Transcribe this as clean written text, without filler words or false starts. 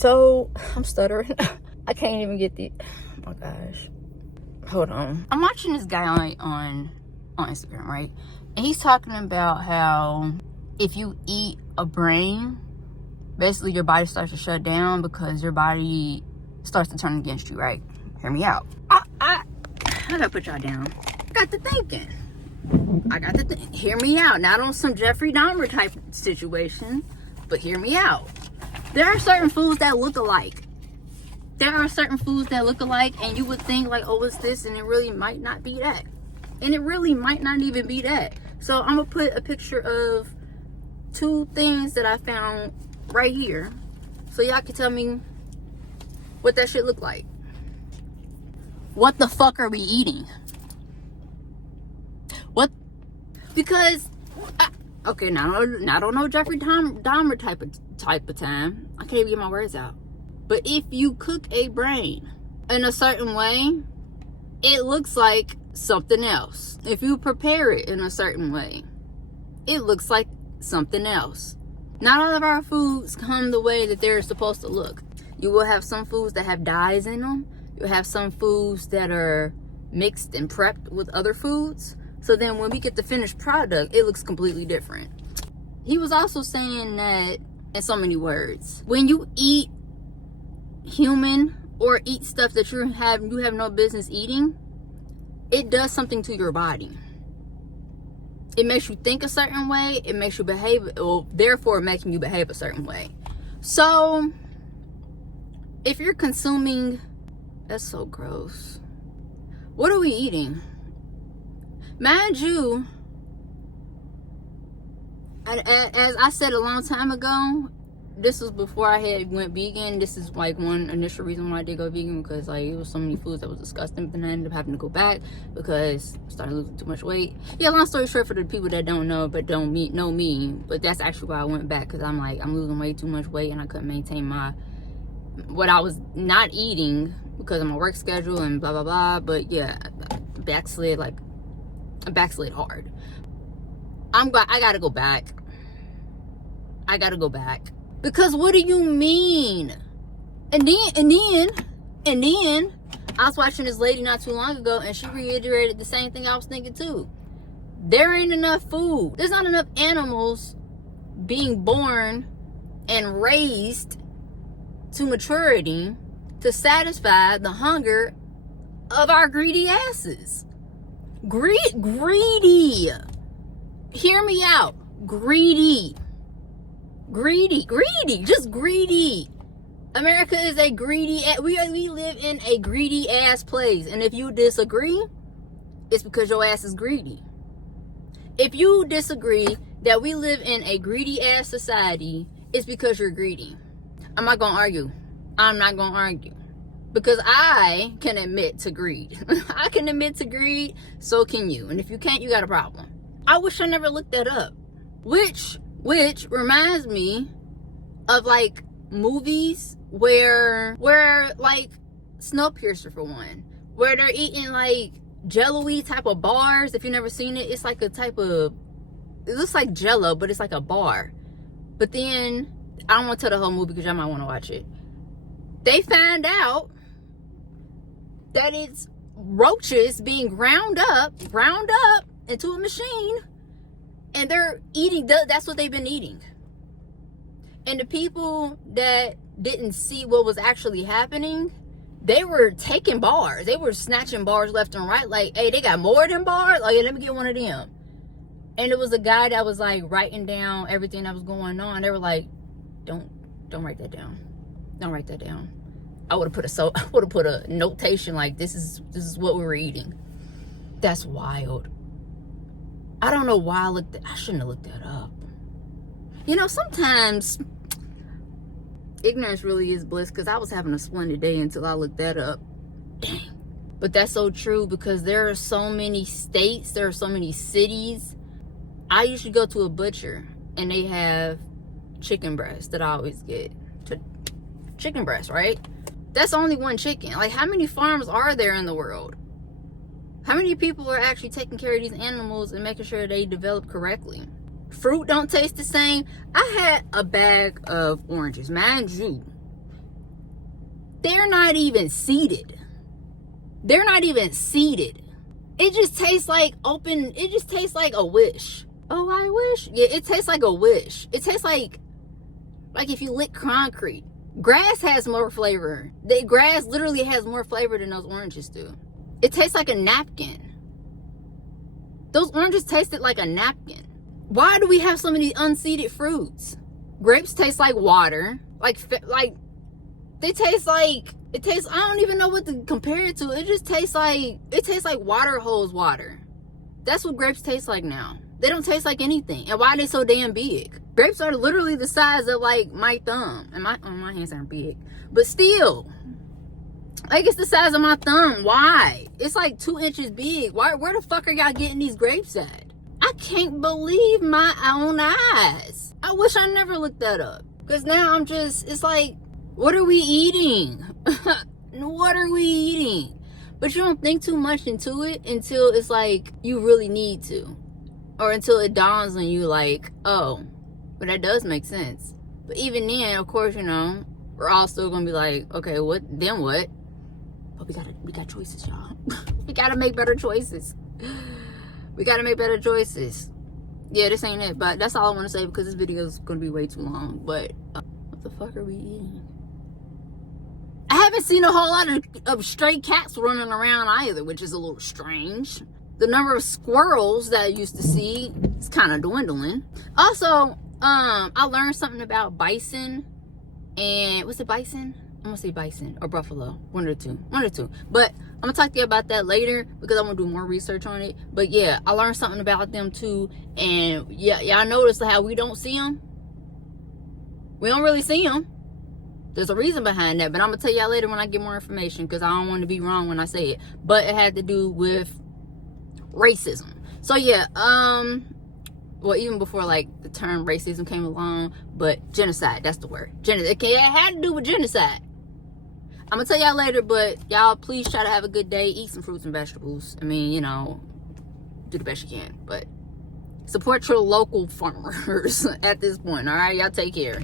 So I'm stuttering. I can't even get the, oh my gosh, hold on. I'm watching this guy on Instagram, right? And he's talking about how if you eat a brain, basically your body starts to shut down because your body starts to turn against you, right? Hear me out. I gotta put y'all down. I got to thinking. Hear me out. Not on some Jeffrey Dahmer type situation, but hear me out. There are certain foods that look alike. And you would think like, oh, it's this, and it really might not be that. And it really might not even be that. So I'm gonna put a picture of 2 things that I found right here, so y'all can tell me what that shit look like. What the fuck are we eating? What? Because okay, now I don't know Jeffrey Dahmer type of time. I can't even get my words out. But if you cook a brain in a certain way, it looks like something else. If you prepare it in a certain way, it looks like something else. Not all of our foods come the way that they're supposed to look. You will have some foods that have dyes in them. You'll have some foods that are mixed and prepped with other foods. So then when we get the finished product, it looks completely different. He was also saying that, in so many words, when you eat human or eat stuff that you have no business eating, it does something to your body. It makes you think a certain way. It makes you behave, well, therefore making you behave a certain way. So if you're consuming, that's so gross. What are we eating? Mind you, as I said a long time ago, this was before I had went vegan. This is like one initial reason why I did go vegan, because like it was so many foods that was disgusting. But then I ended up having to go back because I started losing too much weight. Yeah, long story short, for the people that don't know but know me, but that's actually why I went back, because I'm losing way too much weight and I couldn't maintain what I was not eating because of my work schedule and blah blah blah. But yeah, I backslid hard. I gotta go back. Because what do you mean? And then I was watching this lady not too long ago, and she reiterated the same thing I was thinking too. There ain't enough food. There's not enough animals being born and raised to maturity to satisfy the hunger of our greedy asses. Greedy. Hear me out. Greedy, just greedy. America is a greedy, we live in a greedy ass place. And if you disagree, it's because your ass is greedy. If you disagree that we live in a greedy ass society, it's because you're greedy. I'm not gonna argue. Because I can admit to greed. I can admit to greed, so can you. And if you can't, you got a problem. I wish I never looked that up. Which reminds me of like movies where like Snowpiercer, for one, where they're eating like jello-y type of bars. If you've never seen it, it's like a type of, it looks like jello, but it's like a bar. But then I don't want to tell the whole movie because y'all might want to watch it. They find out that it's roaches being ground up into a machine, and they're eating, that's what they've been eating. And the people that didn't see what was actually happening, they were taking bars. They were snatching bars left and right. Like, hey, they got more than bars? Like, let me get one of them. And it was a guy that was like writing down everything that was going on. They were like, don't write that down. Don't write that down. I would have put a notation like, this is what we were eating. That's wild. I don't know why I shouldn't have looked that up. You know, sometimes ignorance really is bliss, because I was having a splendid day until I looked that up. Dang. But that's so true, because there are so many states, there are so many cities. I usually go to a butcher and they have chicken breast that I always get. Chicken breast, right? That's only one chicken. Like, how many farms are there in the world? How many people are actually taking care of these animals and making sure they develop correctly? Fruit don't taste the same. I had a bag of oranges. Mind you, They're not even seeded. They're not even seeded. It just tastes like it just tastes like a wish. Oh, I wish. Yeah, it tastes like a wish. It tastes like if you lick concrete. Grass has more flavor. The grass literally has more flavor than those oranges do. It tastes like a napkin. Those oranges tasted like a napkin. Why do we have so many unseeded fruits? Grapes taste like water. They taste like, I don't even know what to compare it to. It just tastes like water hose water. That's what grapes taste like now. They don't taste like anything. And why are they so damn big? Grapes are literally the size of like my thumb. And my hands aren't big. But still, like it's the size of my thumb. Why? It's like 2 inches big. Where the fuck are y'all getting these grapes at? I can't believe my own eyes. I wish I never looked that up. Because now it's like, what are we eating? What are we eating? But you don't think too much into it until it's like you really need to. Or until it dawns on you like, oh, but that does make sense. But even then, of course, we're all still going to be like, okay, then what? But we got choices, y'all. We got to make better choices. We got to make better choices. Yeah, this ain't it. But that's all I want to say because this video is going to be way too long. But what the fuck are we eating? I haven't seen a whole lot of stray cats running around either, which is a little strange. The number of squirrels that I used to see is kind of dwindling. Also, I learned something about bison. And was it bison? I'm going to say bison or buffalo. One or two. But I'm going to talk to you about that later because I want to do more research on it. But yeah, I learned something about them too. And yeah, y'all notice how we don't see them? We don't really see them. There's a reason behind that. But I'm going to tell y'all later when I get more information because I don't want to be wrong when I say it. But it had to do with racism. So yeah, well, even before like the term racism came along, but genocide, that's the word. It had to do with genocide. I'm gonna tell y'all later, but y'all please try to have a good day. Eat some fruits and vegetables. I mean, do the best you can, but support your local farmers at this point. All right, y'all take care.